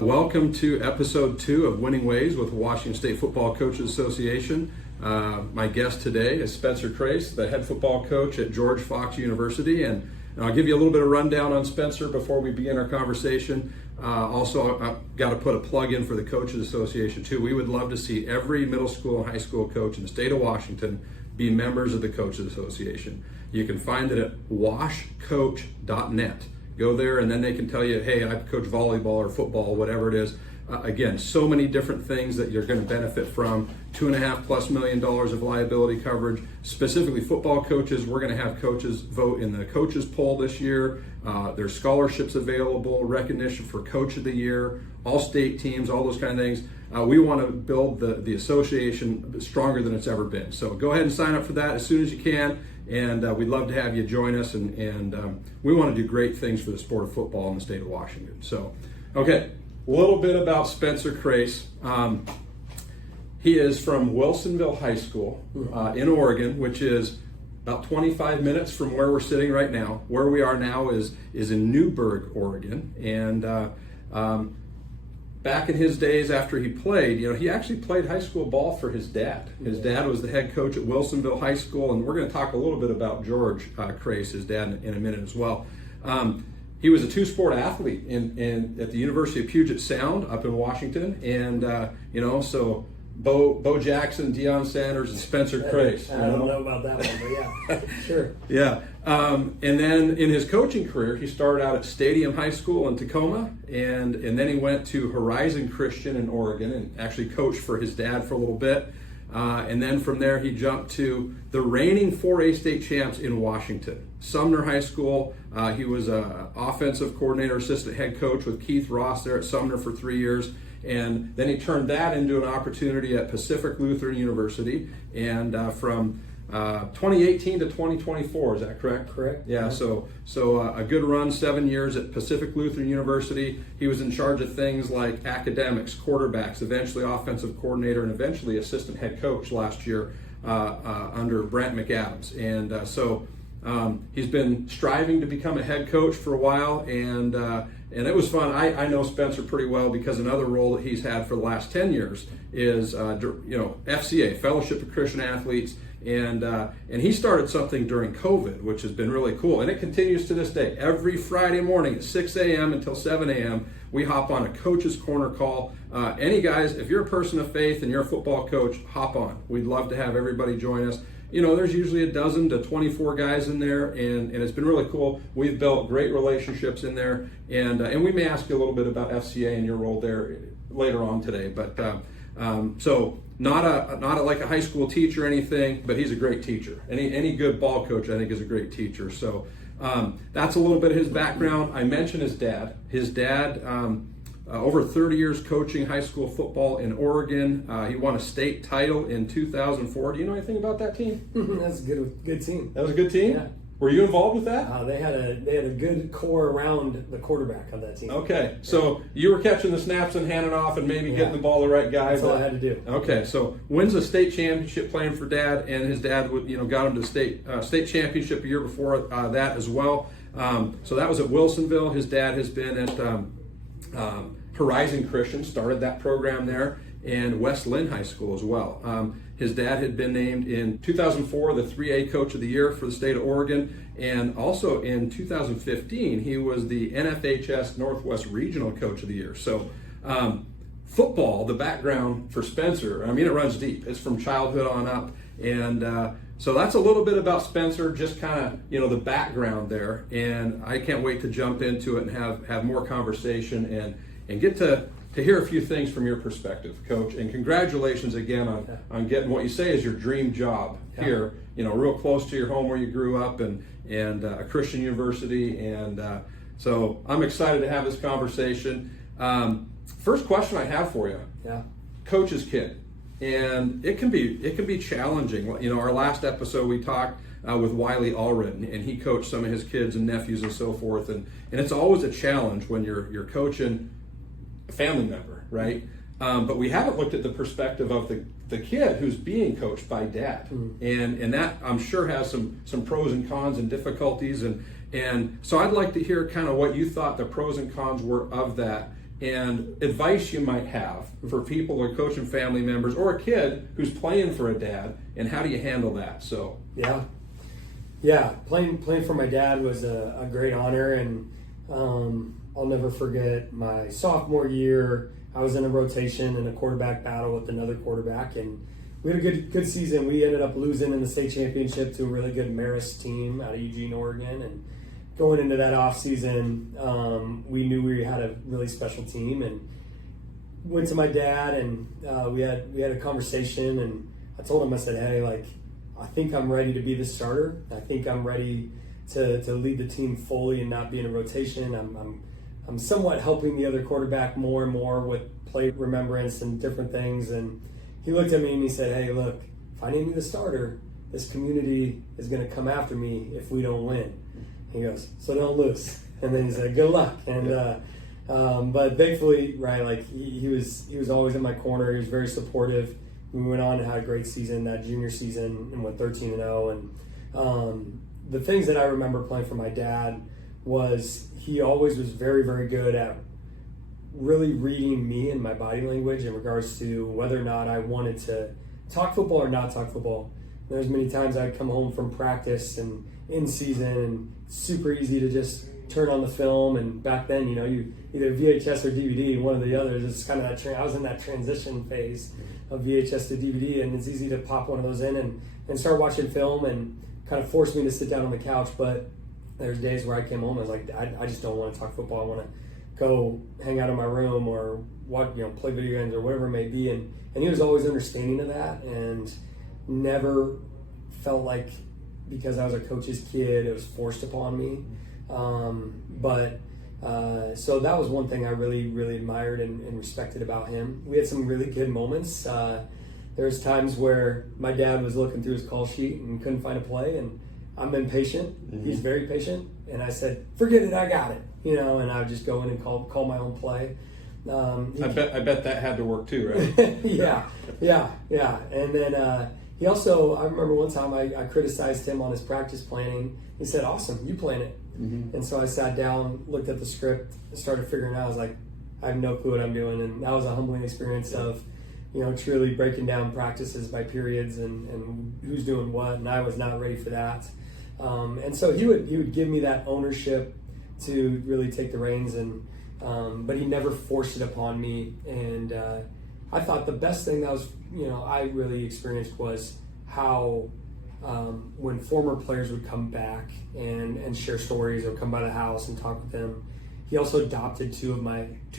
Welcome to episode 2 of Winning Ways with Washington State Football Coaches Association. My guest today is Spencer Crace, the head football coach at George Fox University, and I'll give you a little bit of rundown on Spencer before we begin our conversation. Also, I've got to put a plug in for the Coaches Association too. We would love to see every middle school and high school coach in the state of Washington be members of the Coaches Association. You can find it at washcoach.net. Go there and then they can tell you, hey, I've coached volleyball or football, whatever it is. Again, so many different things that you're going to benefit from. $2.5+ million of liability coverage. Specifically football coaches, we're going to have coaches vote in the coaches poll this year. There's scholarships available, recognition for coach of the year, all state teams, all those kind of things. We want to build the association stronger than it's ever been. So go ahead and sign up for that as soon as you can. And we'd love to have you join us. And we want to do great things for the sport of football in the state of Washington. So, okay. A little bit about Spencer Crace. He is from Wilsonville High School in Oregon, which is about 25 minutes from where we're sitting right now. Where we are now is in Newberg, Oregon. And back in his days after he played, he actually played high school ball for his dad. His dad was the head coach at Wilsonville High School, and we're going to talk a little bit about George Crace, his dad, in a minute as well. He was a two-sport athlete at the University of Puget Sound up in Washington, and so Bo Jackson, Deion Sanders, and Spencer Crace. I don't know about that one, but yeah, sure. Yeah, and then in his coaching career, he started out at Stadium High School in Tacoma, and then he went to Horizon Christian in Oregon and actually coached for his dad for a little bit. And then from there, he jumped to the reigning 4A state champs in Washington, Sumner High School. He was an offensive coordinator, assistant head coach with Keith Ross there at Sumner for 3 years. And then he turned that into an opportunity at Pacific Lutheran University. And from 2018 to 2024, is that correct? Correct. Yeah, so a good run, 7 years at Pacific Lutheran University. He was in charge of things like academics, quarterbacks, eventually offensive coordinator, and eventually assistant head coach last year under Brant McAdams. And he's been striving to become a head coach for a while, and it was fun. I know Spencer pretty well because another role that he's had for the last 10 years is FCA, Fellowship of Christian Athletes. And he started something during COVID, which has been really cool. And it continues to this day. Every Friday morning at 6 a.m. until 7 a.m., we hop on a Coach's Corner call. Any guys, if you're a person of faith and you're a football coach, hop on. We'd love to have everybody join us. There's usually a dozen to 24 guys in there, and it's been really cool. We've built great relationships in there, and we may ask you a little bit about FCA and your role there later on today. But Not like a high school teacher or anything, but he's a great teacher. Any good ball coach, I think, is a great teacher. So that's a little bit of his background. I mentioned his dad. His dad, over 30 years coaching high school football in Oregon. He won a state title in 2004. Do you know anything about that team? That's a good team. That was a good team? Yeah. Were you involved with that? They had a good core around the quarterback of that team. Okay, so you were catching the snaps and handing off and maybe getting the ball to the right guy. That's all I had to do. Okay, so wins a state championship playing for Dad, and his dad got him to state championship a year before that as well. So that was at Wilsonville. His dad has been at Horizon Christian, started that program there, and West Lynn High School as well. His dad had been named in 2004 the 3A Coach of the Year for the state of Oregon, and also in 2015 he was the NFHS Northwest Regional Coach of the Year. So football, the background for Spencer, it runs deep. It's from childhood on up, and so that's a little bit about Spencer, just kind of the background there, and I can't wait to jump into it and have more conversation and get to hear a few things from your perspective, Coach. And congratulations again on getting what you say is your dream job here, real close to your home where you grew up and a Christian university. And so I'm excited to have this conversation. First question I have for you, coach's kid. And it can be challenging. Our last episode we talked with Wiley Allred, and he coached some of his kids and nephews and so forth. And it's always a challenge when you're coaching a family member, right? But we haven't looked at the perspective of the kid who's being coached by dad, and that I'm sure has some pros and cons and difficulties, and so I'd like to hear kind of what you thought the pros and cons were of that, and advice you might have for people or coaching family members or a kid who's playing for a dad, and how do you handle that? So playing for my dad was a great honor, and I'll never forget my sophomore year. I was in a rotation in a quarterback battle with another quarterback, and we had a good season. We ended up losing in the state championship to a really good Marist team out of Eugene, Oregon, and going into that off season, we knew we had a really special team, and went to my dad, and we had a conversation, and I told him, I said, hey, like, I think I'm ready to be the starter. I think I'm ready to lead the team fully and not be in a rotation. I'm somewhat helping the other quarterback more and more with play remembrance and different things. And he looked at me and he said, hey, look, if I need to be the starter, this community is going to come after me if we don't win. He goes, so don't lose. And then he said, good luck. And but thankfully, right, like he was always in my corner. He was very supportive. We went on and had a great season that junior season and went 13-0. And the things that I remember playing for my dad was he always was very, very good at really reading me and my body language in regards to whether or not I wanted to talk football or not talk football. There's many times I'd come home from practice and in season, and super easy to just turn on the film. And back then, you know, you either VHS or DVD, one or the other. It's kind of that I was in that transition phase of VHS to DVD, and it's easy to pop one of those in and start watching film and kind of force me to sit down on the couch. But there's days where I came home, I was like, I just don't want to talk football. I want to go hang out in my room or watch, you know, play video games or whatever it may be. And he was always understanding of that, and never felt like because I was a coach's kid, it was forced upon me. So that was one thing I really, really admired and respected about him. We had some really good moments. There was times where my dad was looking through his call sheet and couldn't find a play, and I'm impatient. Mm-hmm. He's very patient. And I said, forget it, I got it. You know, and I would just go in and call my own play. I bet that had to work too, right? yeah. And then he also, I remember one time I criticized him on his practice planning. He said, awesome, you plan it. Mm-hmm. And so I sat down, looked at the script, started figuring out. I was like, I have no clue what I'm doing. And that was a humbling experience of, you know, truly breaking down practices by periods and who's doing what. And I was not ready for that. And so he would give me that ownership to really take the reins, and but he never forced it upon me. And I thought the best thing that was, you know, I really experienced was how when former players would come back and share stories or come by the house and talk with them, he also adopted two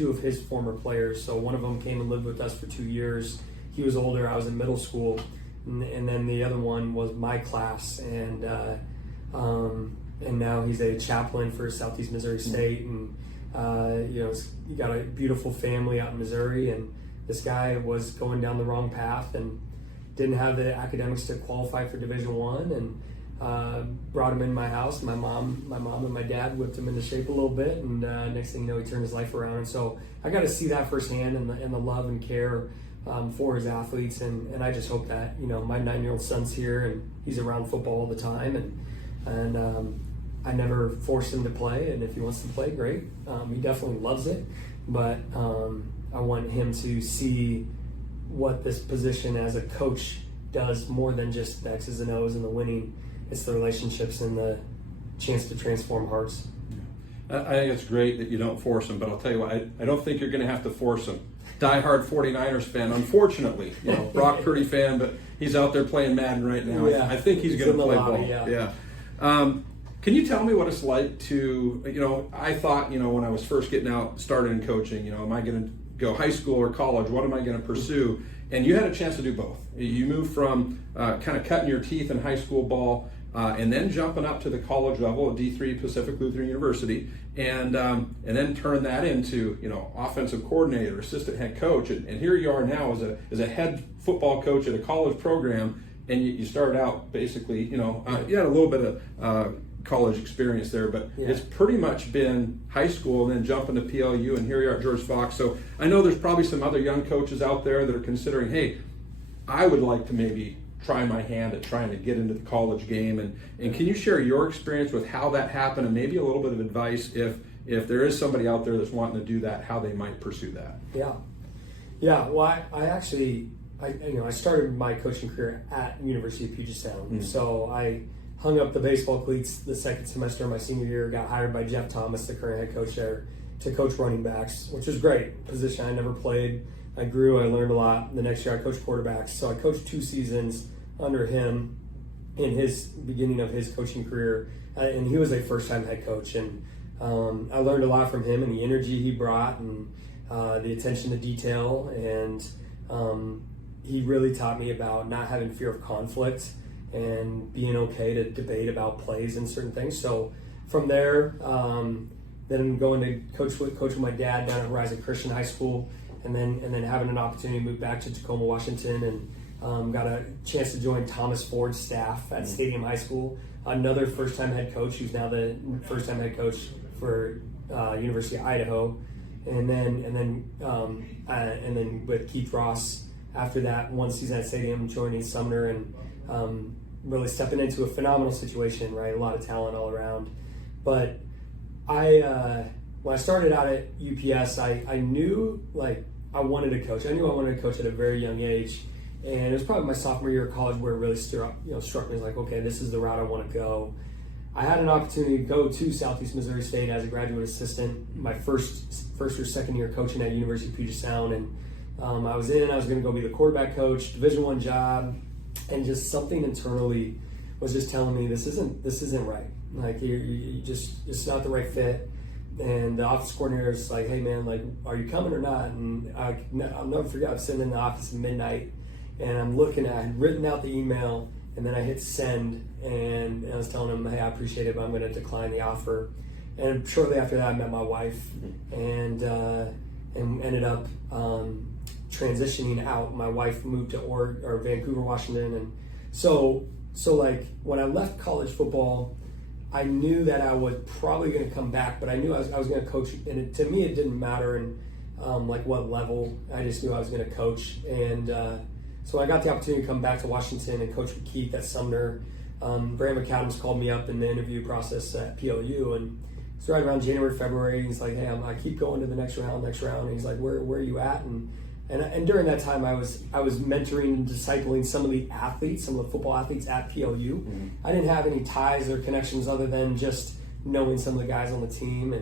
of his former players. So one of them came and lived with us for 2 years. He was older, I was in middle school, and then the other one was my class, and now he's a chaplain for Southeast Missouri State, and you know, he got a beautiful family out in Missouri. And this guy was going down the wrong path and didn't have the academics to qualify for Division I, and brought him in my house. My mom and my dad whipped him into shape a little bit, and next thing you know, he turned his life around. And so I got to see that firsthand, and the love and care for his athletes. And I just hope that, you know, my 9-year-old son's here and he's around football all the time, and I never forced him to play, and if he wants to play, great. He definitely loves it, but I want him to see what this position as a coach does more than just the X's and O's and the winning. It's the relationships and the chance to transform hearts. I think it's great that you don't force him, but I'll tell you what, I don't think you're going to have to force him. Die-hard 49ers fan, unfortunately, you know, Brock Purdy fan, but he's out there playing Madden right now. Yeah. I think he's going to play ball. Yeah. Can you tell me what it's like to, you know, I thought, you know, when I was first getting out, started in coaching, you know, am I going to go high school or college? What am I going to pursue? And you had a chance to do both. You moved from kind of cutting your teeth in high school ball and then jumping up to the college level at D3 Pacific Lutheran University, and then turn that into, you know, offensive coordinator, assistant head coach, and here you are now as a head football coach at a college program, and you started out basically, you know, you had a little bit of college experience there, but it's pretty much been high school and then jumping to PLU, and here you are at George Fox. So I know there's probably some other young coaches out there that are considering, hey, I would like to maybe try my hand at trying to get into the college game, and can you share your experience with how that happened, and maybe a little bit of advice if if there is somebody out there that's wanting to do that, how they might pursue that. Yeah. Well, I started my coaching career at University of Puget Sound. So I hung up the baseball cleats the second semester of my senior year, got hired by Jeff Thomas, the current head coach there, to coach running backs, which was great. Position I never played. I grew, I learned a lot. The next year I coached quarterbacks. So I coached 2 seasons under him in his beginning of his coaching career. And he was a first-time head coach. And I learned a lot from him and the energy he brought and the attention to detail. And he really taught me about not having fear of conflict and being okay to debate about plays and certain things. So from there, then going to coach with my dad down at Horizon Christian High School, and then having an opportunity to move back to Tacoma, Washington, and got a chance to join Thomas Ford's staff at Stadium High School. Another first-time head coach, who's now the first-time head coach for University of Idaho, and then with Keith Ross. After that, 1 season at Stadium, joining Sumner, and really stepping into a phenomenal situation, right? A lot of talent all around. But when I started out at UPS, I knew I wanted to coach. I knew I wanted to coach at a very young age, and it was probably my sophomore year of college where it really struck me as okay, this is the route I want to go. I had an opportunity to go to Southeast Missouri State as a graduate assistant, my first or second year coaching at University of Puget Sound, and I was going to go be the quarterback coach, Division I job, and just something internally was just telling me this isn't right. It's not the right fit. And the office coordinator was like, "Hey man, are you coming or not?" And I'll never forget. I was sitting in the office at midnight, and I had written out the email, and then I hit send, and I was telling him, "Hey, I appreciate it, but I'm going to decline the offer." And shortly after that, I met my wife, and ended up transitioning out. My wife moved to Vancouver, Washington, and so when I left college football, I knew that I was probably going to come back, but I knew I was going to coach, and to me it didn't matter in what level. I just knew I was going to coach, and so I got the opportunity to come back to Washington and coach with Keith at Sumner. Graham McAdams called me up in the interview process at PLU, and it's right around January, February. He's like, "Hey, I keep going to the next round. And he's like, "Where are you at?" And during that time, I was mentoring and discipling some of the football athletes at PLU. I didn't have any ties or connections other than just knowing some of the guys on the team.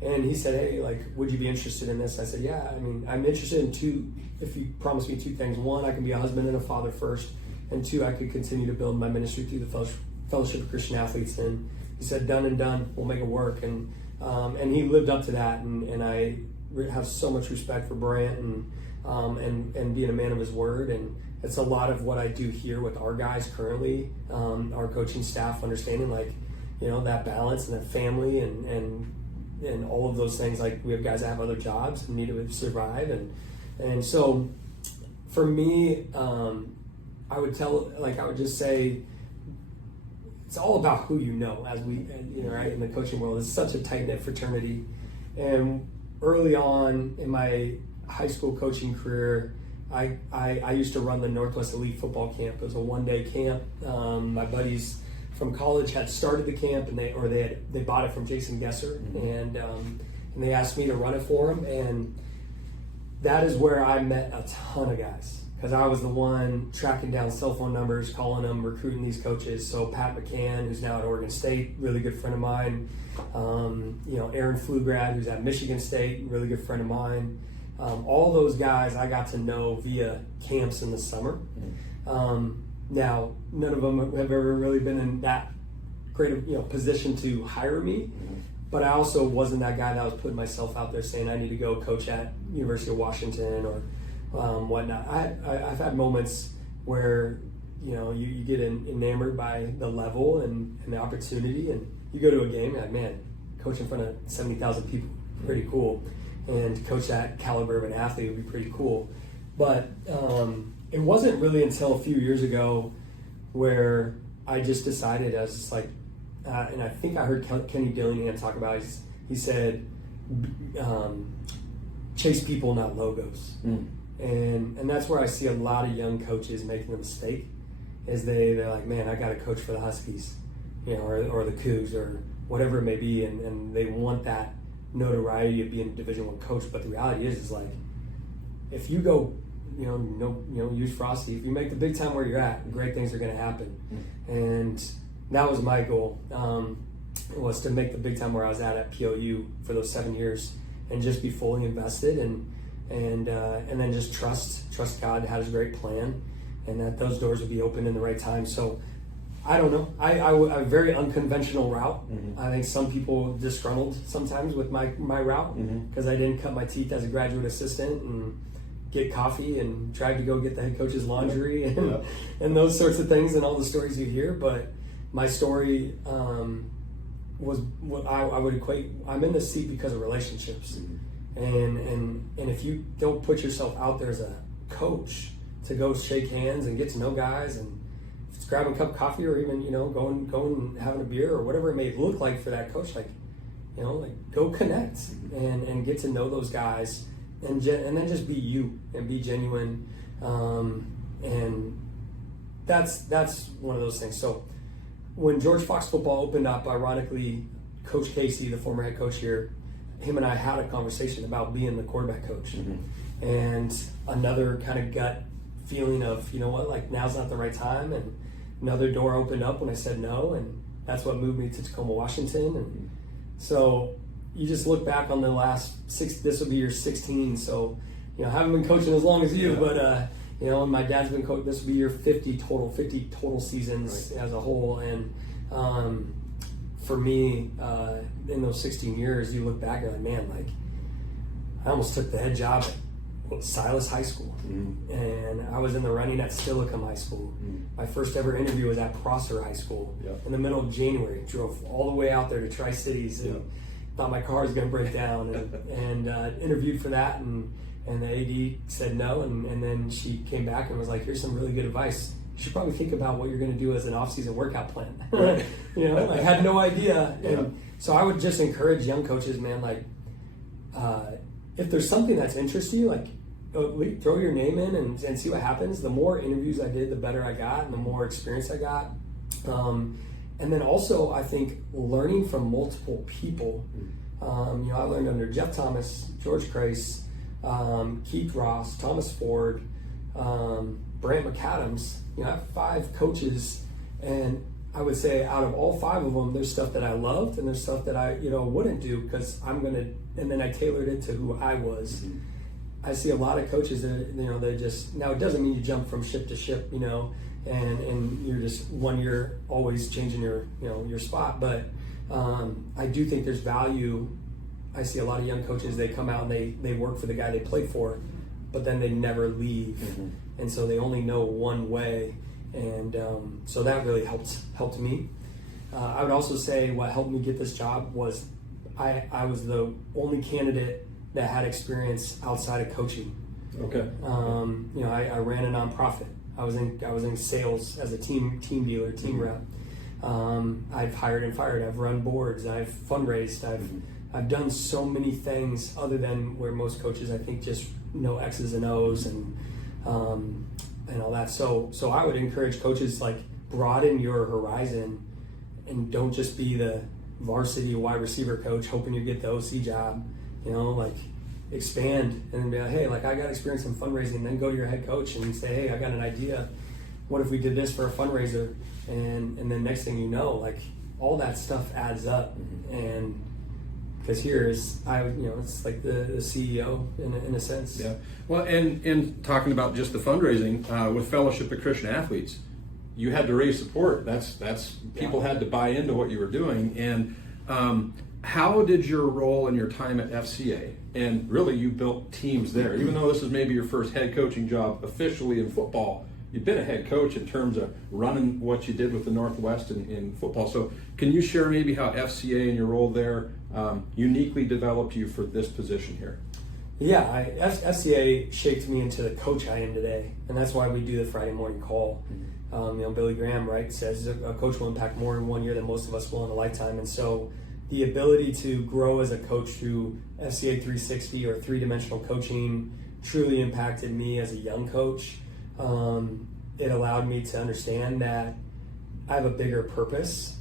And he said, "Hey, would you be interested in this?" I said, "Yeah. I mean, I'm interested in 2. If you promise me 2 things: 1, I can be a husband and a father first, and 2, I could continue to build my ministry through the Fellowship of Christian Athletes." And he said, "Done and done. We'll make it work." And he lived up to that. And I have so much respect for Brant and being a man of his word, and it's a lot of what I do here with our guys currently, our coaching staff, understanding that balance and that family and all of those things. We have guys that have other jobs and need to survive, and so for me, I would just say it's all about who you know, as right in the coaching world. It's such a tight-knit fraternity, and early on in my high school coaching career, I used to run the Northwest Elite Football Camp. It was a 1-day camp. My buddies from college had started the camp, and they bought it from Jason Gesser, and they asked me to run it for them. And that is where I met a ton of guys, because I was the one tracking down cell phone numbers, calling them, recruiting these coaches. So Pat McCann, who's now at Oregon State, really good friend of mine. Aaron Pflugrad, who's at Michigan State, really good friend of mine. All those guys I got to know via camps in the summer. Now, none of them have ever really been in that great position to hire me, but I also wasn't that guy that was putting myself out there saying I need to go coach at University of Washington or whatnot. I've had moments where you get enamored by the level and the opportunity, and you go to a game and like, man, coach in front of 70,000 people, pretty cool. And to coach that caliber of an athlete would be pretty cool. But it wasn't really until a few years ago where I just decided, I was just and I think I heard Kenny Dillingham talk about it. He said, chase people, not logos. And that's where I see a lot of young coaches making the mistake, is they're like, man, I got to coach for the Huskies, or the Cougs, or whatever it may be, and they want that notoriety of being a Division I coach, but the reality is like, if you go, use Frosty, if you make the big time where you're at, great things are going to happen. And that was my goal, was to make the big time where I was at POU for those 7 years, and just be fully invested, and then just trust God had His great plan, and that those doors would be open in the right time. So I don't know. I a very unconventional route. I think some people disgruntled sometimes with my route, because I didn't cut my teeth as a graduate assistant and get coffee and tried to go get the head coach's laundry and those sorts of things and all the stories you hear. But my story was what I would equate. I'm in the seat because of relationships, and if you don't put yourself out there as a coach to go shake hands and get to know guys, and if it's grabbing a cup of coffee or even going and having a beer or whatever it may look like for that coach, like go connect and get to know those guys, and then just be you and be genuine, and that's one of those things. So when George Fox football opened up, ironically, Coach Casey, the former head coach here, him and I had a conversation about being the quarterback coach, and another kind of gut feeling of, like now's not the right time, and another door opened up when I said no, and that's what moved me to Tacoma, Washington. And so you just look back on the last this will be year 16, so I haven't been coaching as long as you, but and my dad's been coaching, this will be year 50 total seasons as a whole. And for me, in those 16 years, you look back and like, man, like I almost took the head job at Silas High School, and I was in the running at Steilacoom High School. My first ever interview was at Prosser High School in the middle of January. Drove all the way out there to Tri-Cities and thought my car was going to break down, and interviewed for that, and the AD said no, and then she came back and was like, here's some really good advice. You should probably think about what you're going to do as an off-season workout plan. I had no idea. And so I would just encourage young coaches, man, like if there's something that's interesting you, like throw your name in and see what happens. The more interviews I did, the better I got, and the more experience I got. And then also, I think learning from multiple people. I learned under Jeff Thomas, George Crace, Keith Ross, Thomas Ford, Brant McAdams. I have 5 coaches, and I would say out of all 5 of them, there's stuff that I loved and there's stuff that I wouldn't do, because and then I tailored it to who I was. I see a lot of coaches that they just, now it doesn't mean you jump from ship to ship, and you're just 1 year always changing your spot, but I do think there's value. I see a lot of young coaches, they come out and they work for the guy they played for, but then they never leave, and so they only know one way, and so that really helped me. I would also say what helped me get this job was I was the only candidate that had experience outside of coaching. Okay. I ran a nonprofit. I was in sales as a team dealer, team rep. I've hired and fired. I've run boards. I've fundraised. I've done so many things other than where most coaches, I think, just know X's and O's and all that. So I would encourage coaches, like, broaden your horizon and don't just be the varsity wide receiver coach hoping you get the OC job. Like, expand and be like, hey, like, I got experience in fundraising, and then go to your head coach and say, hey, I got an idea. What if we did this for a fundraiser? And then next thing you know, like, all that stuff adds up. And because here is, it's like the CEO in a sense. Yeah. Well, and talking about just the fundraising, with Fellowship of Christian Athletes, you had to raise support. That's people had to buy into what you were doing. And how did your role in your time at FCA, and really you built teams there, even though this is maybe your first head coaching job officially in football, you've been a head coach in terms of running what you did with the Northwest in football. So can you share maybe how FCA and your role there uniquely developed you for this position here? Yeah, FCA shaped me into the coach I am today, and that's why we do the Friday morning call. Billy Graham, right, says a coach will impact more in 1 year than most of us will in a lifetime. And so the ability to grow as a coach through FCA 360 or three-dimensional coaching truly impacted me as a young coach. It allowed me to understand that I have a bigger purpose.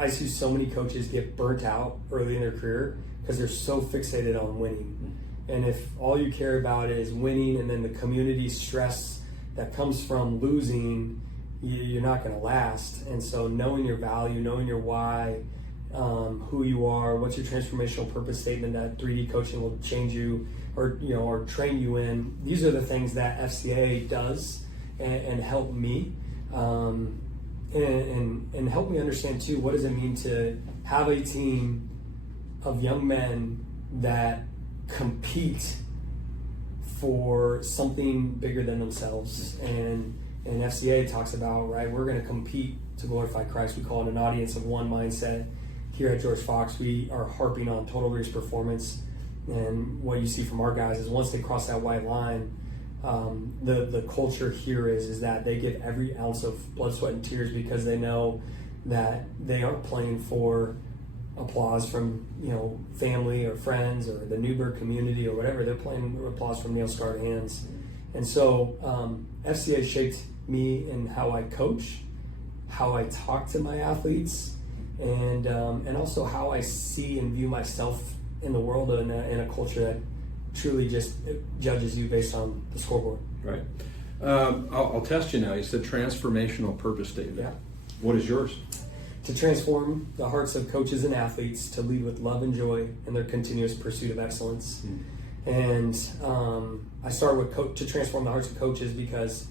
I see so many coaches get burnt out early in their career because they're so fixated on winning. And if all you care about is winning and then the community stress that comes from losing, you're not going to last. And so knowing your value, knowing your why, who you are, what's your transformational purpose statement that 3D coaching will change you or train you in. These are the things that FCA does and help me. And help me understand too, what does it mean to have a team of young men that compete for something bigger than themselves. And FCA talks about, right, we're going to compete to glorify Christ. We call it an audience of one mindset. Here at George Fox, we are harping on total race performance. And what you see from our guys is once they cross that white line, the culture here is that they give every ounce of blood, sweat, and tears because they know that they aren't playing for applause from family or friends or the Newburgh community or whatever. They're playing applause from nail-scarred hands. And so FCA shaped me in how I coach, how I talk to my athletes, and also how I see and view myself in the world in a culture that truly just judges you based on the scoreboard. Right. I'll test you now. You said transformational purpose statement. Yeah. What is yours? To transform the hearts of coaches and athletes to lead with love and joy in their continuous pursuit of excellence. And I start with to transform the hearts of coaches because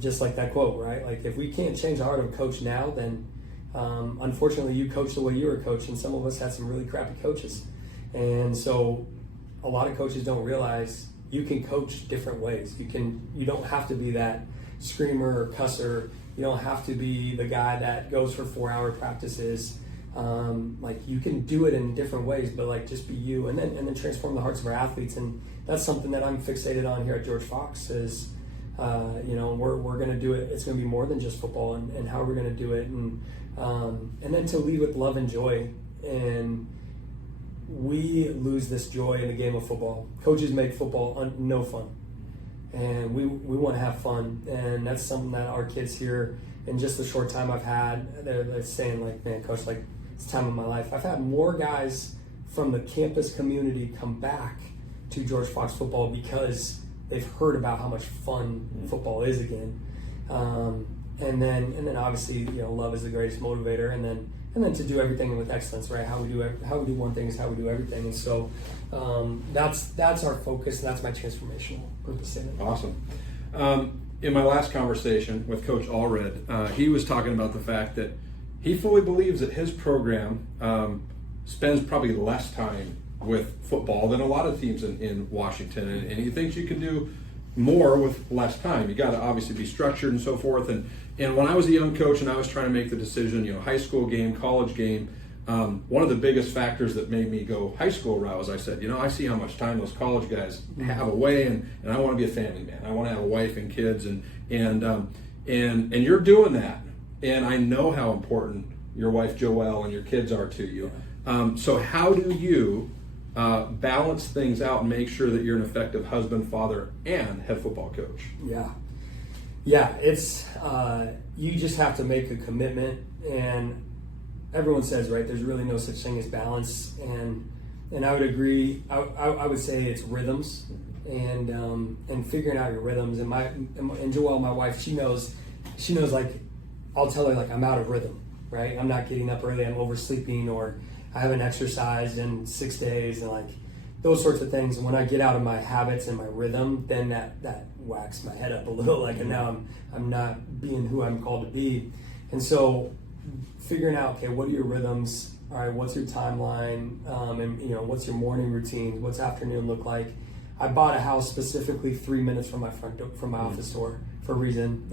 just like that quote, right? Like if we can't change the heart of a coach now, then unfortunately you coach the way you were coached, and some of us had some really crappy coaches. And so a lot of coaches don't realize you can coach different ways. You don't have to be that screamer or cusser. You don't have to be the guy that goes for 4-hour practices. Like you can do it in different ways, but like just be you, and then transform the hearts of our athletes. And that's something that I'm fixated on here at George Fox is, we're going to do it. It's going to be more than just football, and how we're going to do it, and then to lead with love and joy. And we lose this joy in the game of football. Coaches make football no fun. And we want to have fun, and that's something that our kids here, in just the short time I've had, they're saying like, man, coach, like it's the time of my life. I've had more guys from the campus community come back to George Fox football because they've heard about how much fun football is again. And then obviously, love is the greatest motivator, and then to do everything with excellence, right? How we do one thing is how we do everything. And so that's our focus, and that's my transformational purpose statement. Awesome. In my last conversation with Coach Allred, he was talking about the fact that he fully believes that his program spends probably less time with football than a lot of teams in Washington, and he thinks you can do more with less time. You got to obviously be structured and so forth. And when I was a young coach and I was trying to make the decision, high school game, college game, one of the biggest factors that made me go high school route was I said, I see how much time those college guys have away, and I want to be a family man. I want to have a wife and kids, and you're doing that. And I know how important your wife Joelle and your kids are to you. So how do you balance things out and make sure that you're an effective husband, father, and head football coach? Yeah, it's you just have to make a commitment, and everyone says, right, there's really no such thing as balance, and I would agree. I would say it's rhythms, and figuring out your rhythms. And Joelle, my wife, she knows like I'll tell her like I'm out of rhythm, right? I'm not getting up early, I'm oversleeping, or I haven't exercised in 6 days, and like those sorts of things. And when I get out of my habits and my rhythm, then that whacks my head up a little, like, and now I'm not being who I'm called to be. And so figuring out, okay, what are your rhythms? All right, what's your timeline? And what's your morning routine? What's afternoon look like? I bought a house specifically 3 minutes from my from my office door for a reason.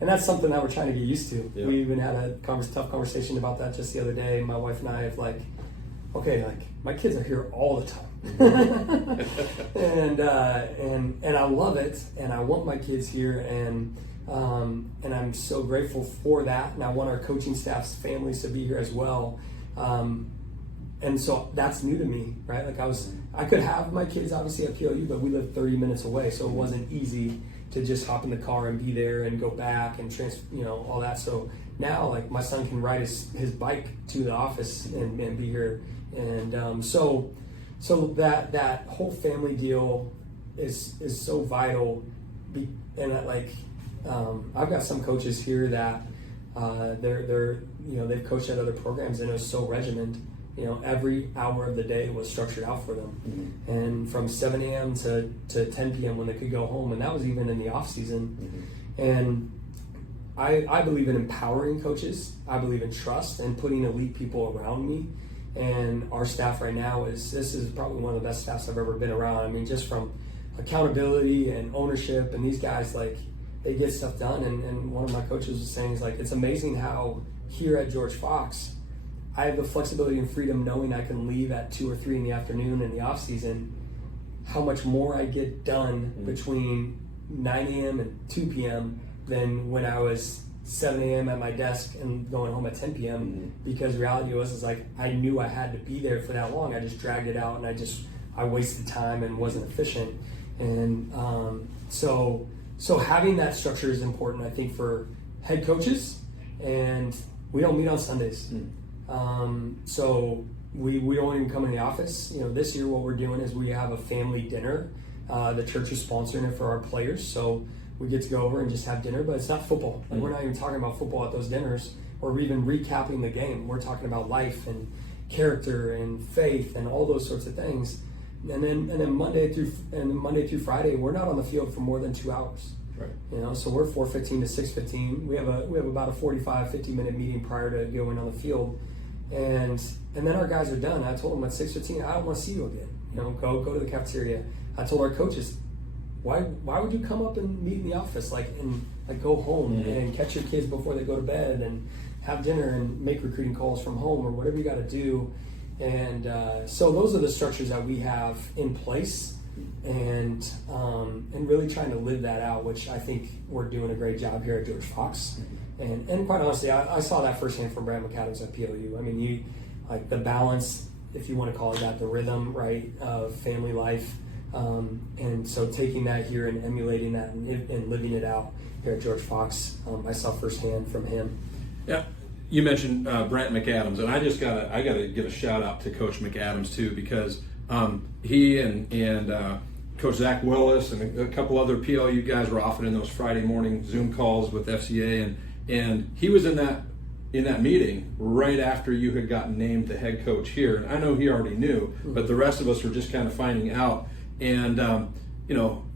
And that's something that we're trying to get used to. Yeah. We even had a tough conversation about that just the other day. My wife and I have okay, my kids are here all the time. and I love it, and I want my kids here, and I'm so grateful for that, and I want our coaching staff's families to be here as well. And so that's new to me, right? Like I could have my kids obviously at PLU, but we live 30 minutes away, so it wasn't easy to just hop in the car and be there and go back and all that. So now, like, my son can ride his bike to the office and be here. And so that whole family deal is so vital. And I've got some coaches here that they've coached at other programs, and it was so regimented. Every hour of the day was structured out for them, and from 7 a.m. to 10 p.m. when they could go home, and that was even in the off season. And I believe in empowering coaches. I believe in trust and putting elite people around me. And our staff right now this is probably one of the best staffs I've ever been around. I mean, just from accountability and ownership, and these guys, like, they get stuff done. And one of my coaches was saying, is like, it's amazing how here at George Fox, I have the flexibility and freedom knowing I can leave at 2 or 3 in the afternoon in the off season, how much more I get done between 9 a.m. and 2 p.m. than when I was 7 a.m. at my desk and going home at 10 p.m. Because reality was like, I knew I had to be there for that long. I just dragged it out, and I wasted time and wasn't efficient. And so having that structure is important, I think, for head coaches. And we don't meet on Sundays. So we don't even come in the office. This year what we're doing is we have a family dinner. The church is sponsoring it for our players, so we get to go over and just have dinner, but it's not football. Like, we're not even talking about football at those dinners, or even recapping the game. We're talking about life and character and faith and all those sorts of things. And then Monday through Friday, we're not on the field for more than 2 hours. Right. So we're 4:15 to 6:15. We have about a 45-50-minute meeting prior to going on the field. And then our guys are done. I told them at 6:15, I don't want to see you again. Go to the cafeteria. I told our coaches, why would you come up and meet in the office, and go home and catch your kids before they go to bed and have dinner and make recruiting calls from home or whatever you got to do. And so those are the structures that we have in place, and really trying to live that out, which I think we're doing a great job here at George Fox. And quite honestly, I saw that firsthand from Brad McAdams at PLU. I mean, the balance, if you want to call it that, the rhythm, right, of family life. And so taking that here and emulating that and living it out here at George Fox, I saw firsthand from him. Yeah, you mentioned Brent McAdams, and I gotta give a shout out to Coach McAdams too, because he and Coach Zach Willis and a couple other PLU guys were often in those Friday morning Zoom calls with FCA, and he was in that meeting right after you had gotten named the head coach here. And I know he already knew, but the rest of us were just kind of finding out. And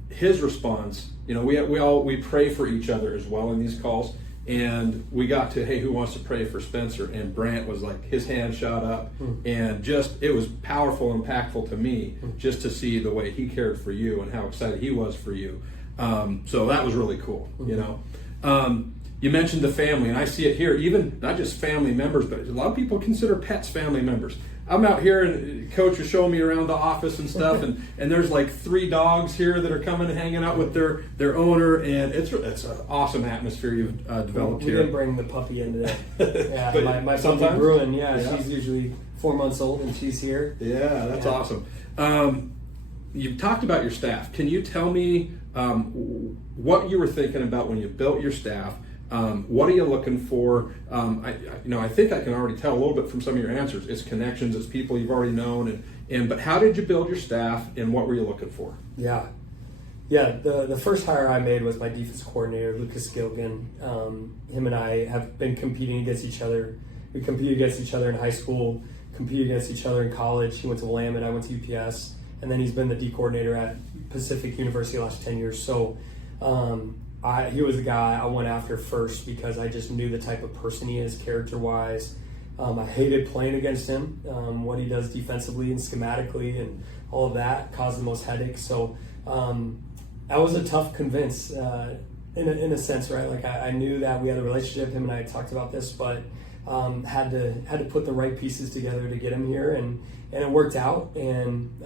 his response, we pray for each other as well in these calls. And we got to, hey, who wants to pray for Spencer? And Brant was like, his hand shot up, and it was powerful, impactful to me, just to see the way he cared for you and how excited he was for you. So that was really cool, You mentioned the family, and I see it here, even not just family members, but a lot of people consider pets family members. I'm out here, and Coach is showing me around the office and stuff, and there's like 3 dogs here that are coming and hanging out with their owner, and it's an awesome atmosphere you've developed here. We didn't bring the puppy in today. Yeah, my puppy Bruin, she's usually 4 months old, and she's here. Yeah, that's awesome. You've talked about your staff. Can you tell me what you were thinking about when you built your staff? What are you looking for? I think I can already tell a little bit from some of your answers. It's connections, it's people you've already known, but how did you build your staff, and what were you looking for? Yeah. The first hire I made was my defense coordinator, Lucas Gilgan. Him and I have been competing against each other. We competed against each other in high school, competed against each other in college. He went to Willamette, I went to UPS, and then he's been the D coordinator at Pacific University the last 10 years. So he was the guy I went after first because I just knew the type of person he is character-wise. I hated playing against him. What he does defensively and schematically and all of that caused the most headaches. So that was a tough convince in a sense, right? Like I knew that we had a relationship. Him and I had talked about this, but had to put the right pieces together to get him here, and it worked out. And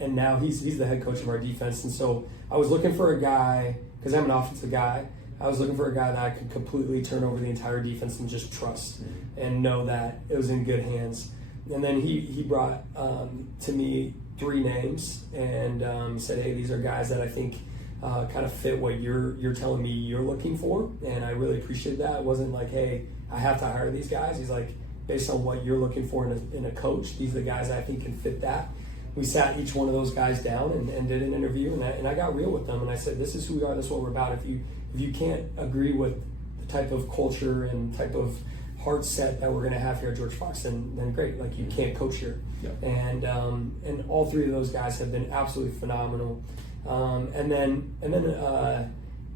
now he's the head coach of our defense. And so I was looking for a guy, because I'm an offensive guy, I was looking for a guy that I could completely turn over the entire defense and just trust and know that it was in good hands. And then he brought to me 3 names and said, hey, these are guys that I think kind of fit what you're telling me you're looking for, and I really appreciate that. It wasn't like, hey, I have to hire these guys. He's like, based on what you're looking for in a coach, these are the guys I think can fit that. We sat each one of those guys down and did an interview, and I got real with them, and I said, this is who we are, this is what we're about. If you can't agree with the type of culture and type of heart set that we're going to have here at George Fox, then great. Like, you can't coach here. Yeah. And all three of those guys have been absolutely phenomenal. And then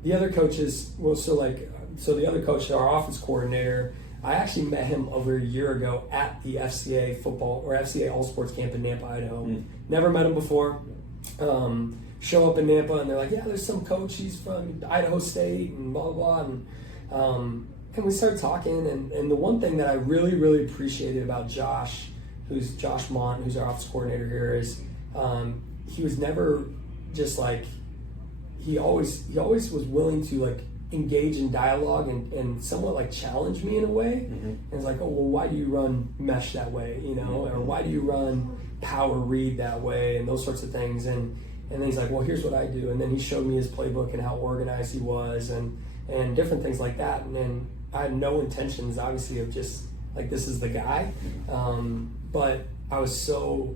the other coaches, the other coach, our offense coordinator, I actually met him over a year ago at the FCA football or FCA All Sports Camp in Nampa, Idaho. Never met him before. Show up in Nampa, and they're like, yeah, there's some coach, he's from Idaho State and blah, blah, blah. And we started talking, and the one thing that I really, really appreciated about Josh Mont, who's our office coordinator here, is he was never just like, he always was willing to like engage in dialogue and somewhat like challenge me in a way. And it's like, oh, well, why do you run mesh that way, or why do you run power read that way, and those sorts of things. And then he's like, well, here's what I do. And then he showed me his playbook and how organized he was and different things like that. And then I had no intentions, obviously, of just like, this is the guy. But I was so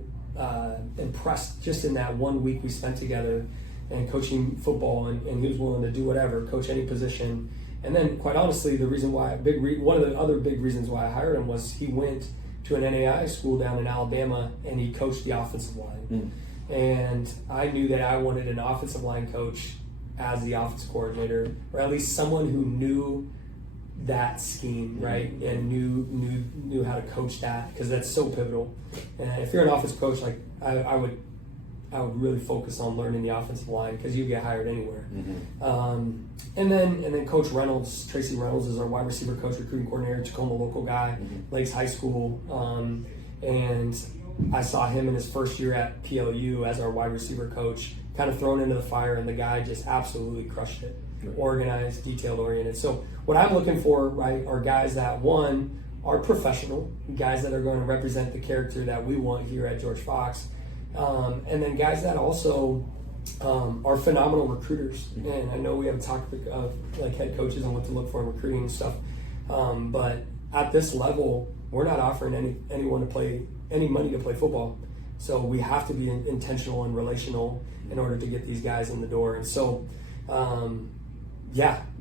impressed just in that 1 week we spent together and coaching football, and he was willing to do whatever, coach any position. And then, quite honestly, the reason why, one of the other big reasons why I hired him was he went to an NAI school down in Alabama, and he coached the offensive line. And I knew that I wanted an offensive line coach as the offensive coordinator, or at least someone who knew that scheme, right, and knew how to coach that, because that's so pivotal. And if you're an offensive coach, like I would really focus on learning the offensive line, because you get hired anywhere. And then Coach Reynolds, Tracy Reynolds, is our wide receiver coach, recruiting coordinator, Tacoma local guy, Lakes High School, and I saw him in his first year at PLU as our wide receiver coach, kind of thrown into the fire, and the guy just absolutely crushed it. Organized, detailed oriented. So what I'm looking for, right, are guys that, one, are professional, guys that are going to represent the character that we want here at George Fox, and then guys that also are phenomenal recruiters. And I know we have a topic of like head coaches on what to look for in recruiting and stuff, but at this level, we're not offering anyone to play any money to play football. So we have to be intentional and relational in order to get these guys in the door. And so,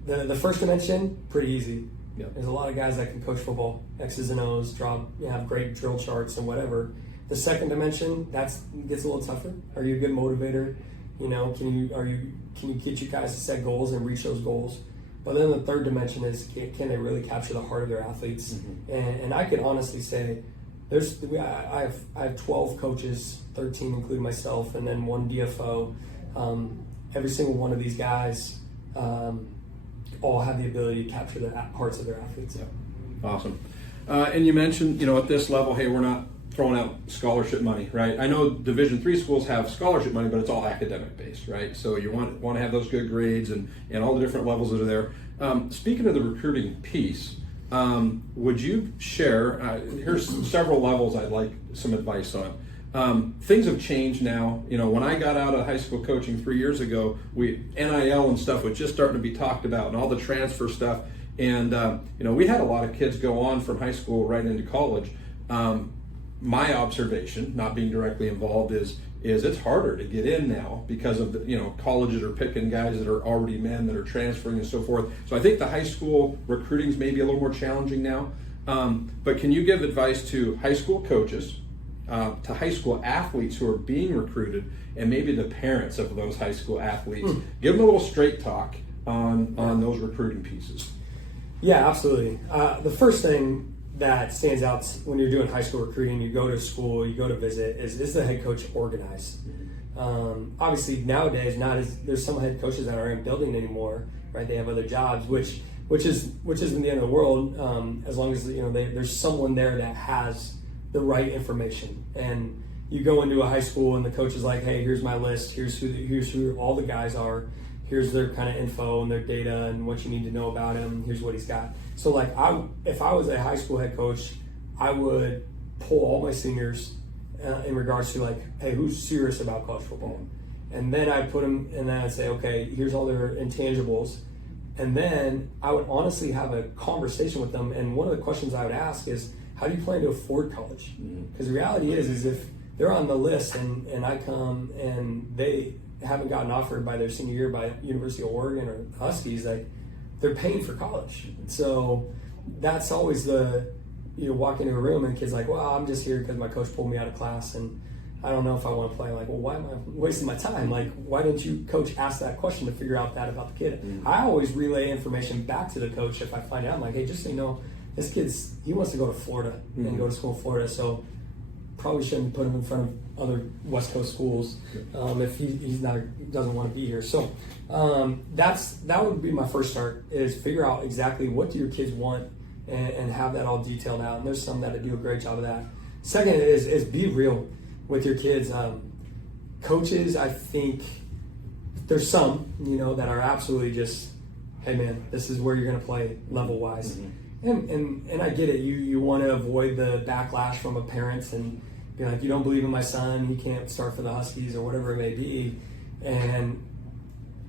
the first dimension, pretty easy. Yep. There's a lot of guys that can coach football, X's and O's, have great drill charts and whatever. The second dimension, gets a little tougher. Are you a good motivator? Can you get you guys to set goals and reach those goals? But then the third dimension is, can they really capture the heart of their athletes? And I can honestly say, I have 12 coaches, 13 including myself, and then one DFO. Every single one of these guys all have the ability to capture the hearts of their athletes. Yeah. Awesome. And you mentioned, at this level, hey, we're not throwing out scholarship money, right? I know Division III schools have scholarship money, but it's all academic based, right? So you want to have those good grades and all the different levels that are there. Speaking of the recruiting piece, would you share, here's several levels I'd like some advice on. Things have changed now. When I got out of high school coaching 3 years ago, NIL and stuff was just starting to be talked about, and all the transfer stuff. And, we had a lot of kids go on from high school right into college. My observation, not being directly involved, is it's harder to get in now because of colleges are picking guys that are already men that are transferring and so forth. So I think the high school recruiting is maybe a little more challenging now. But can you give advice to high school coaches, to high school athletes who are being recruited, and maybe the parents of those high school athletes? Give them a little straight talk on those recruiting pieces. Yeah, absolutely. The first thing that stands out when you're doing high school recruiting, you go to school, you go to visit, is the head coach organized? Obviously nowadays, there's some head coaches that aren't building anymore, right? They have other jobs, which isn't the end of the world, as long as there's someone there that has the right information. And you go into a high school and the coach is like, hey, here's my list, here's who all the guys are, here's their kind of info and their data and what you need to know about him, here's what he's got. So like if I was a high school head coach, I would pull all my seniors in regards to like, hey, who's serious about college football? And then I put them, and then I'd say, okay, here's all their intangibles. And then I would honestly have a conversation with them. And one of the questions I would ask is, how do you plan to afford college? Because the reality is if they're on the list and I come and they haven't gotten offered by their senior year by University of Oregon or Huskies, like, they're paying for college. So that's always walk into a room and the kid's like, well, I'm just here because my coach pulled me out of class and I don't know if I want to play. Like, well, why am I wasting my time? Like, why didn't you, coach, ask that question to figure out that about the kid? I always relay information back to the coach if I find out. I'm like, hey, just so you know, this kid's, he wants to go to Florida and go to school in Florida, so probably shouldn't put him in front of other West Coast schools if he's not, doesn't want to be here. So that would be my first start, is figure out exactly what do your kids want and have that all detailed out. And there's some that do a great job of that. Second is be real with your kids. Coaches, I think there's some, that are absolutely just, hey man, this is where you're going to play level wise. And I get it. You want to avoid the backlash from a parent and be like, you don't believe in my son, he can't start for the Huskies or whatever it may be. And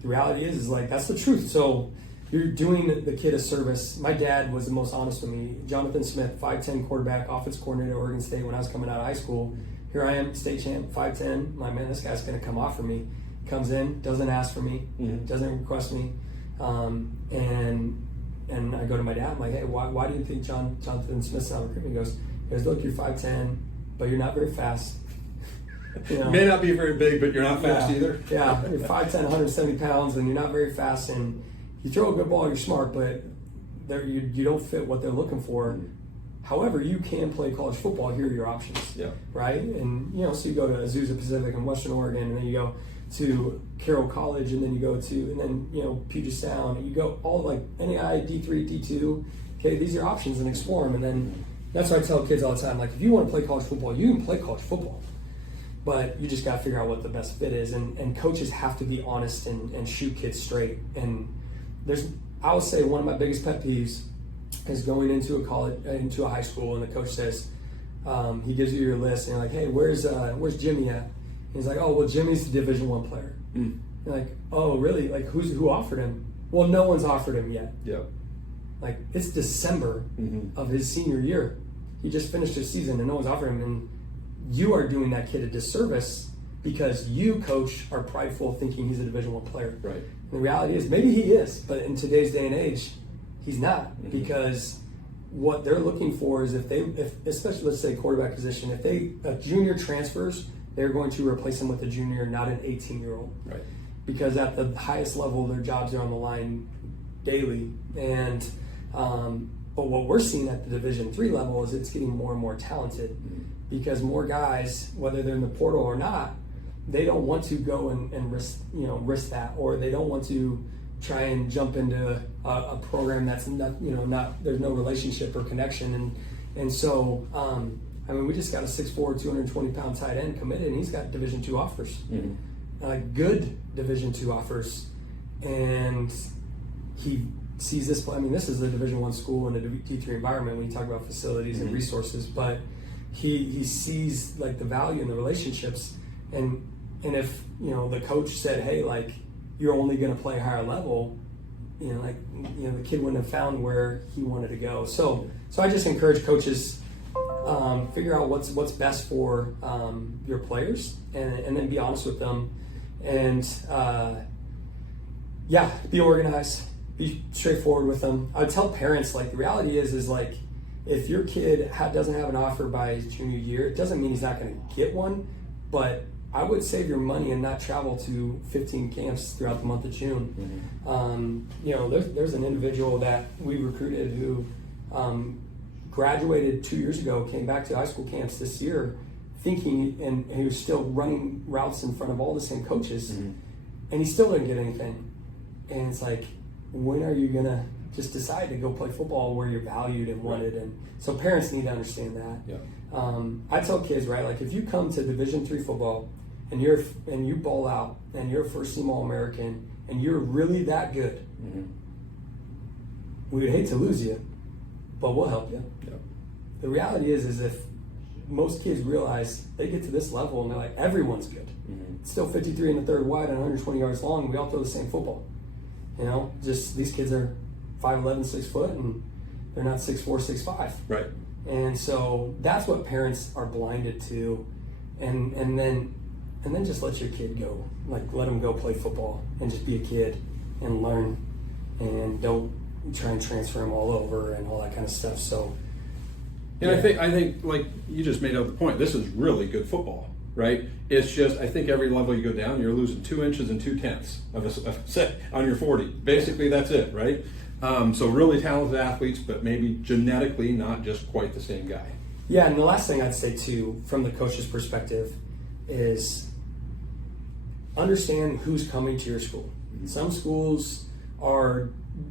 the reality is like, that's the truth. So you're doing the kid a service. My dad was the most honest with me. Jonathan Smith, 5'10" quarterback, offense coordinator at Oregon State when I was coming out of high school. Here I am, state champ, 5'10". I'm like, man, this guy's going to come off for me. Comes in, doesn't ask for me, doesn't request me. And I go to my dad, I'm like, hey, why do you think Jonathan Smith's not recruiting? He goes, look, you're 5'10", but you're not very fast. May not be very big, but you're not fast either. Yeah, you're 5'10", 170 pounds, and you're not very fast. And you throw a good ball, you're smart, but you don't fit what they're looking for. However, you can play college football. Here are your options, right? And, so you go to Azusa Pacific in Western Oregon, and then you go to Carroll College, and then you go to, and then, Puget Sound, and you go all like NAI, D3, D2. Okay, these are your options, and explore them. And then that's what I tell kids all the time. Like, if you want to play college football, you can play college football, but you just got to figure out what the best fit is. And coaches have to be honest and shoot kids straight. And I would say one of my biggest pet peeves is going into a high school, and the coach says, he gives you your list, and you're like, hey, where's Jimmy at? He's like, oh, well, Jimmy's the Division I player. You're like, oh, really? Like, who offered him? Well, no one's offered him yet. Like, it's December of his senior year. He just finished his season, and no one's offered him. And you are doing that kid a disservice because you, coach, are prideful thinking he's a Division I player. Right. And the reality is, maybe he is, but in today's day and age, he's not, because what they're looking for is if especially let's say quarterback position, if a junior transfers, they're going to replace him with a junior, not an 18-year-old. Right. Because at the highest level, their jobs are on the line daily. And but what we're seeing at the Division III level is it's getting more and more talented, because more guys, whether they're in the portal or not, they don't want to go and risk that, or they don't want to try and jump into a program that's not there's no relationship or connection. And so we just got a 6'4", 220-pound tight end committed, and he's got Division II offers, good Division II offers, and he sees this. This is a Division I school in a D3 environment when you talk about facilities and resources, but he sees like the value in the relationships, and if the coach said, hey, like, you're only going to play higher level, the kid wouldn't have found where he wanted to go. So I just encourage coaches, figure out what's best for your players, and then be honest with them, and be organized, be straightforward with them. I would tell parents, like, the reality is like, if your kid doesn't have an offer by his junior year, it doesn't mean he's not going to get one, but I would save your money and not travel to 15 camps throughout the month of June. There's an individual that we recruited who graduated 2 years ago, came back to high school camps this year, thinking, and he was still running routes in front of all the same coaches, and he still didn't get anything. And it's like, when are you gonna just decide to go play football where you're valued and wanted? And so parents need to understand that. I tell kids, right, like, if you come to Division III football and you ball out and you're a first team All-American and you're really that good, we would hate to lose you, but we'll help you. The reality is if most kids realize they get to this level and they're like, everyone's good. It's still 53 in the third wide and 120 yards long. We all throw the same football. Just these kids are 5'11", 6 foot, and they're not 6'4", 6'5". Right. And so that's what parents are blinded to, and then just let your kid go. Like, let them go play football and just be a kid and learn, and don't try and transfer them all over and all that kind of stuff. So, I think like you just made out the point. This is really good football, right? It's just, I think every level you go down, you're losing 2 inches and 2/10 of a set on your 40. Basically, that's it, right? So really talented athletes, but maybe genetically not just quite the same guy. Yeah, and the last thing I'd say too, from the coach's perspective, is understand who's coming to your school. Some schools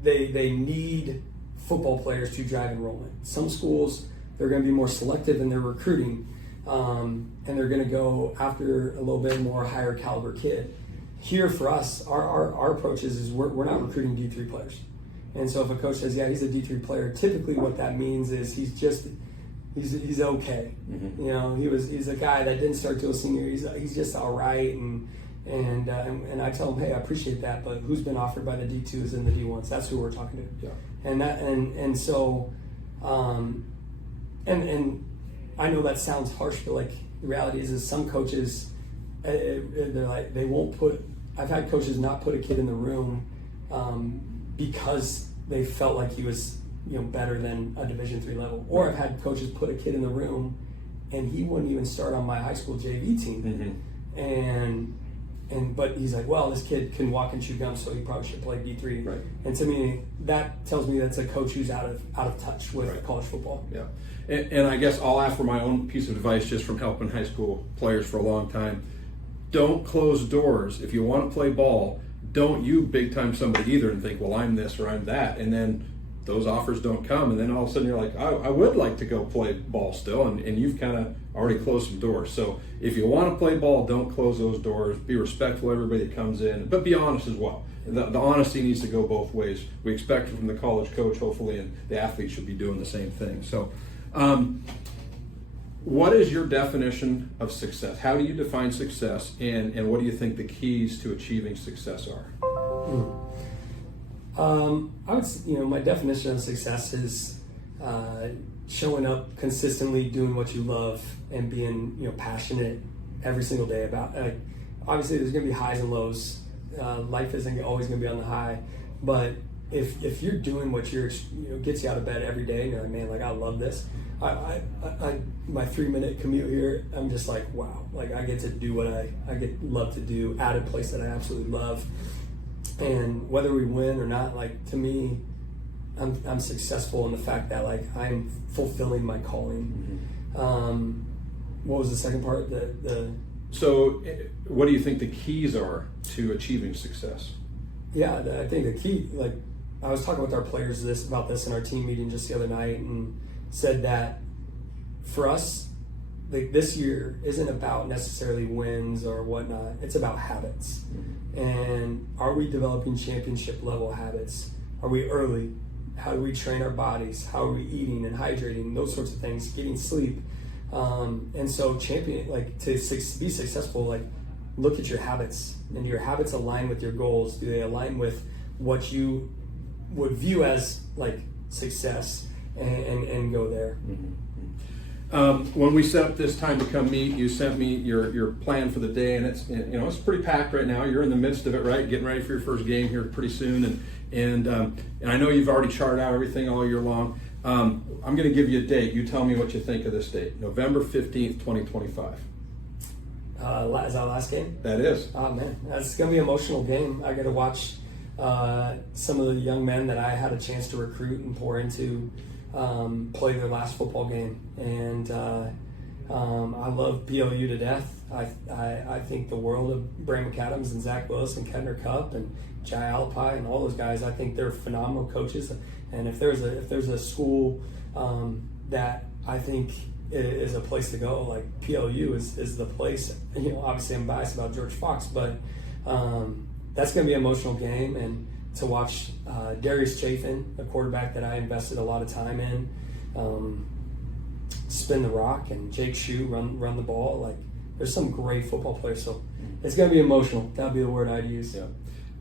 they need football players to drive enrollment. Some schools, they're going to be more selective in their recruiting, and they're going to go after a little bit more higher caliber kid. Here for us, our approach is we're not recruiting D3 players. And so if a coach says, yeah, he's a D3 player, typically what that means is he's okay. He's a guy that didn't start till a senior. He's just all right, and I tell him, hey, I appreciate that, but who's been offered by the D2s and the D1s? That's who we're talking to. Yeah. And I know that sounds harsh, but like the reality is some coaches, they're like, they won't put. I've had coaches not put a kid in the room because they felt like he was better than a Division III level, or I've had coaches put a kid in the room and he wouldn't even start on my high school JV team, but he's like, well, this kid can walk and chew gum, so he probably should play D3. Right. And to me, that tells me that's a coach who's out of touch with college football. Yeah. And I guess I'll ask for my own piece of advice just from helping high school players for a long time. Don't close doors. If you want to play ball, don't you big time somebody either and think, well, I'm this or I'm that. And then those offers don't come. And then all of a sudden you're like, I would like to go play ball still. And you've kind of already closed some doors. So if you want to play ball, don't close those doors. Be respectful of everybody that comes in, but be honest as well. The honesty needs to go both ways. We expect it from the college coach, hopefully, and the athlete should be doing the same thing. So, what is your definition of success? How do you define success, and what do you think the keys to achieving success are? I would, my definition of success is showing up consistently, doing what you love, and being, passionate every single day about. Obviously, there's going to be highs and lows. Life isn't always going to be on the high, but if you're doing what gets you out of bed every day, and you're like, man, like I love this. My 3-minute commute here, I'm just like, wow, like I get to do what I love to do at a place that I absolutely love. And whether we win or not, like to me, I'm successful in the fact that like I'm fulfilling my calling. What was the second part? So what do you think the keys are to achieving success? Yeah, I think the key, like I was talking with our players about this in our team meeting just the other night, and said that for us, like this year isn't about necessarily wins or whatnot. It's about habits. And are we developing championship level habits? Are we early? How do we train our bodies? How are we eating and hydrating? Those sorts of things, getting sleep. And so to be successful, like look at your habits, and your habits align with your goals. Do they align with what you would view as like success, and go there? When we set up this time to come meet, you sent me your plan for the day, and it's pretty packed right now. You're in the midst of it, right? Getting ready for your first game here pretty soon, and I know you've already charted out everything all year long. I'm going to give you a date. You tell me what you think of this date. November 15th, 2025. Is that the last game? That is. Oh man, that's going to be an emotional game. I got to watch some of the young men that I had a chance to recruit and pour into play their last football game, and I love PLU to death. I think the world of Bram McAdams and Zach Willis and Kedner Cup and Jai Alapai and all those guys. I think they're phenomenal coaches, and if there's a school that I think is a place to go, like PLU is the place. Obviously I'm biased about George Fox, but that's going to be an emotional game, and to watch Darius Chafin, a quarterback that I invested a lot of time in, spin the rock, and Jake Shue run the ball. Like, there's some great football players, so it's gonna be emotional. That'd be the word I'd use. Yeah.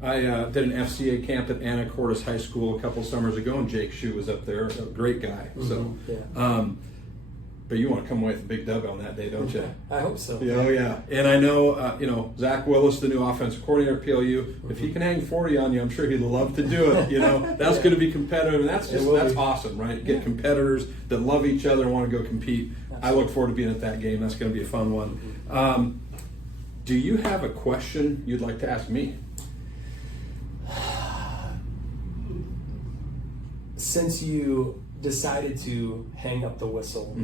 I did an FCA camp at Anacortes High School a couple summers ago, and Jake Shue was up there. A great guy. So, but you want to come away with a big dub on that day, don't you? I hope so. Yeah, oh yeah. And I know, Zach Willis, the new offensive coordinator at PLU. If he can hang 40 on you, I'm sure he'd love to do it. That's going to be competitive, and that's awesome, right? Get competitors that love each other and want to go compete. Absolutely. I look forward to being at that game. That's going to be a fun one. Do you have a question you'd like to ask me? Since you decided to hang up the whistle,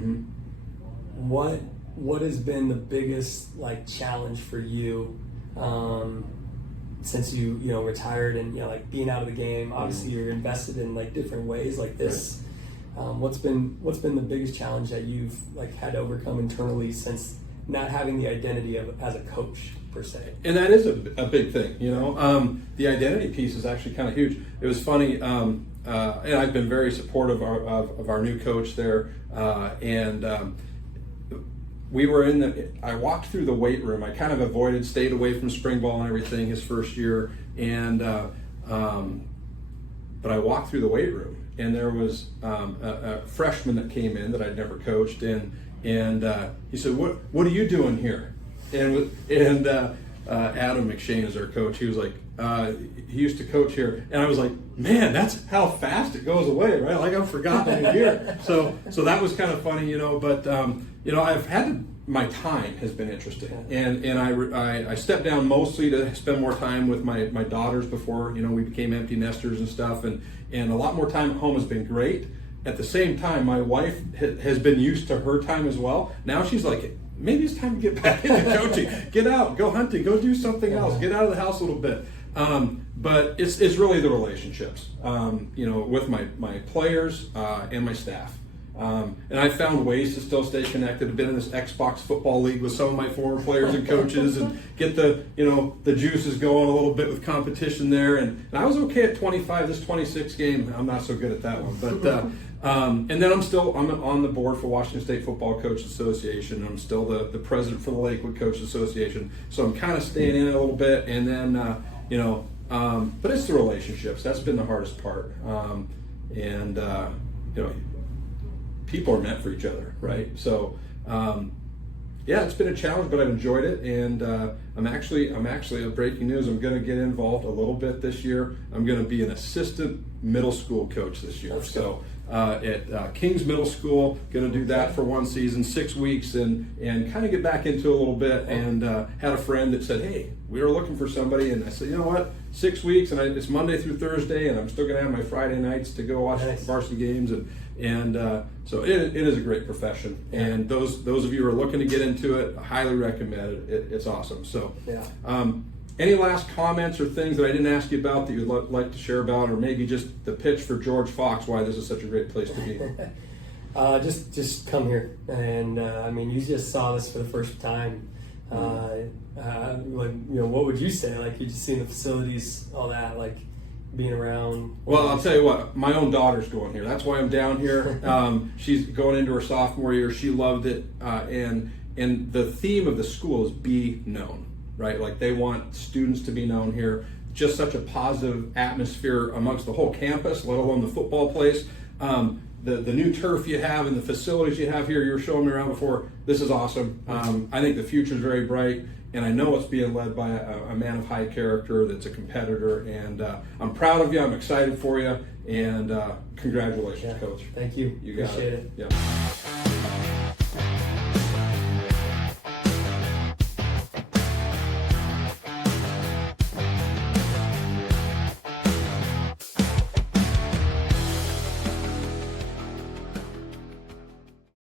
what has been the biggest challenge for you since you retired, and being out of the game? Obviously, you're invested in different ways like this. Right. What's been the biggest challenge that you've had to overcome internally since not having the identity as a coach per se? And that is a big thing, the identity piece is actually kind of huge. It was funny, and I've been very supportive of our new coach there, we were I walked through the weight room. I kind of stayed away from spring ball and everything his first year, but I walked through the weight room, and there was a freshman that came in that I'd never coached, and he said, "What are you doing here?" And Adam McShane is our coach. He was like, he used to coach here, and I was like, man, that's how fast it goes away, right? Like, I've forgotten a year. So that was kind of funny, but I've had my time has been interesting, and I stepped down mostly to spend more time with my daughters before we became empty nesters and stuff, and a lot more time at home has been great. At the same time, my wife has been used to her time as well. Now she's like, maybe it's time to get back into coaching. Get out, go hunting, go do something else. Get out of the house a little bit. But it's really the relationships, with my players and my staff. And I found ways to still stay connected. I've been in this Xbox football league with some of my former players and coaches, and get the juices going a little bit with competition there. And I was okay at 25. This 26 game, I'm not so good at that one. But and then I'm on the board for Washington State Football Coaches Association. I'm still the president for the Lakewood Coaches Association. So I'm kind of staying in it a little bit. And then but it's the relationships. That's been the hardest part. People are meant for each other, right? So, it's been a challenge, but I've enjoyed it, and I'm actually breaking news. I'm going to get involved a little bit this year. I'm going to be an assistant middle school coach this year. So at Kings Middle School, going to do that for one season, 6 weeks, and kind of get back into it a little bit. And had a friend that said, "Hey, we were looking for somebody," and I said, "You know what? 6 weeks, and it's Monday through Thursday, and I'm still going to have my Friday nights to go watch varsity games." And so it is a great profession, and those of you who are looking to get into it, I highly recommend it. It's awesome. So, any last comments or things that I didn't ask you about that you'd like to share about, or maybe just the pitch for George Fox, why this is such a great place to be? Just come here, and you just saw this for the first time. What would you say? You just seen the facilities, all that, being around. Well, I'll tell you what, my own daughter's going here. That's why I'm down here. She's going into her sophomore year. She loved it, and the theme of the school is be known, right? They want students to be known here. Just such a positive atmosphere amongst the whole campus, let alone the football place. The new turf you have and the facilities you have here, you were showing me around before. This is awesome. I think the future is very bright, and I know it's being led by a man of high character that's a competitor, and I'm proud of you. I'm excited for you, and congratulations, Coach. Thank you. You got Appreciate it. it. Yeah.